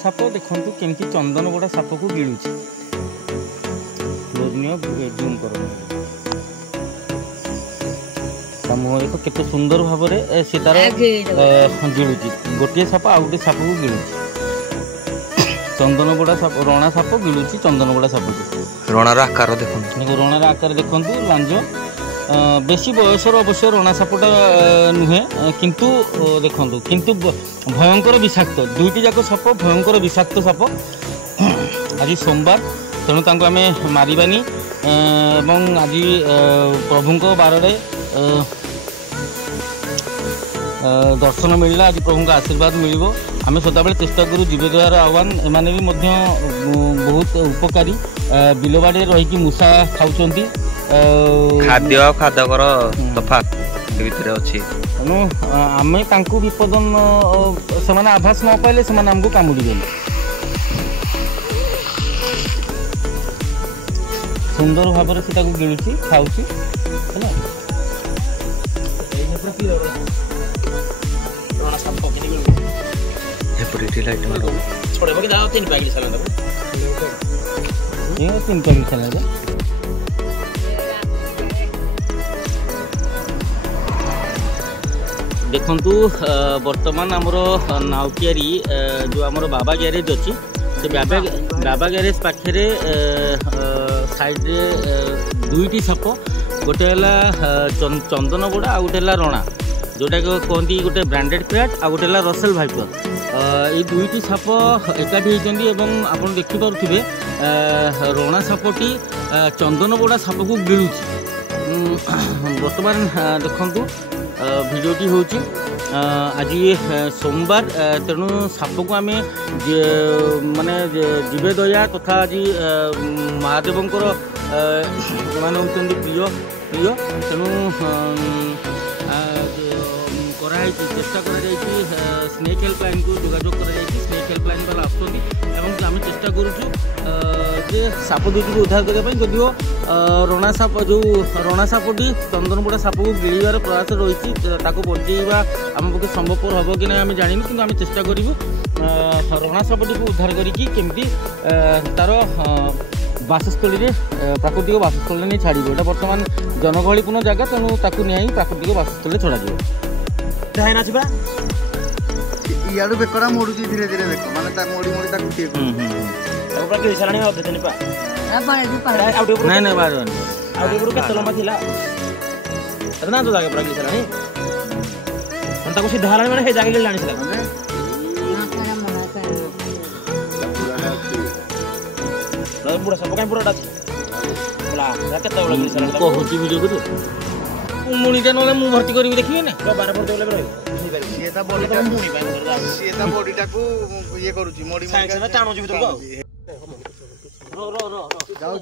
shop देखु केमती चंदन गोड़ा साप को गिलुची जूम कर मुह देख केते सुंदर भाव से तार गिलुची गोटे साप आ गोटे साप को गिलुची चंदन गोड़ा साप रणा साप गिलुची चंदन गोड़ा साप रणार आकार देखो रणार आकार देखु लांज बेसी बयसर अवश्य रणा सापटा नुहे किंतु देखु किंतु भयंकर विषाक्त दुईटी जाक साप भयंकर विषाक्त साप आज सोमवार तेणु तांको आमे मारिबानी एवं आज प्रभुंको बारे दर्शन मिलला आज प्रभुंको आशीर्वाद मिलिबो आमे सदाबेले चेष्टा करूँ जीव द्वार आह्वान एमाने भी मध्य बहुत उपकारी बिलबाड़ी रहीकि मूषा खाउचंती खाद्य खाद्यकर तफात भितर अच्छी तेणु आम विपद से आभास न पाइले से आमको कामुड़ी सुंदर भाव से गिलुची खाऊची तीन पैकेट साला देखु बर्तमान आमर नाउकियारी जो आमर बाबा ग्यारेज अच्छी से बाबा ग्यारेज पाखे साइड दुईटी साप गोटे चंदन गोड़ा आ गोटे रणा जोटा कहती गोटे ब्रांडेड क्राट आ गोटे रसेल भाइपर ये दुईटी साप एकाठी होती आप देखिपे रणा सापटी चंदन गोड़ा साप को गिलुची बर्तमान देखु भिडियोटी हूँ आज सोमवार तेणु साप को आम माने जीवे दया तथा आज महादेवंकर मान होती प्रिय प्रिय तेणु चेष्टा कर स्नेक हेल्पलाइन को जोगाजोग कर स्नेक हेल्पलाइन वाला आम चेष्टा करुचु जे साप दुईटी को उद्धार करने जदिव रणा साप जो रणा सापटी चंदनगोड़ा साप को गिळिबार प्रयास रही बचाइबा आम पक्षे संभवपर हम कि ना आम जानी कि आम चेष्टा करूँ रणा सापटी को उद्धार करके केमती तार बासस्थली प्राकृतिक बासस्थली नहीं छाड़ यहाँ बर्तमान जनगहलीपूर्ण जगह तेणु ताकू नहीं प्राकृतिक बासस्थली छड़ा नाचबा इयाडू बेकरा मोड़ुची धीरे धीरे देख माने ता मोड़ी मोड़ी ता कुटी पूरा के सालानी होते नहीं पा नहीं नहीं बार आउटे पूरा के लंबा थिला अदना तो जाके पूरा के सालानी हम ताको सीधा हलानी माने हे जाके लानी छला ना पूरा सब काई पूरा डाच बोला केते बोला के सालानी को होची वीडियो को मुणीटा नले मु भर्ती करी देखिबे ना 12 पर देले रही सीता बॉडीटा को ये करूची मोड़ी मोड़ी टाणो जी भीतर रो जाऊ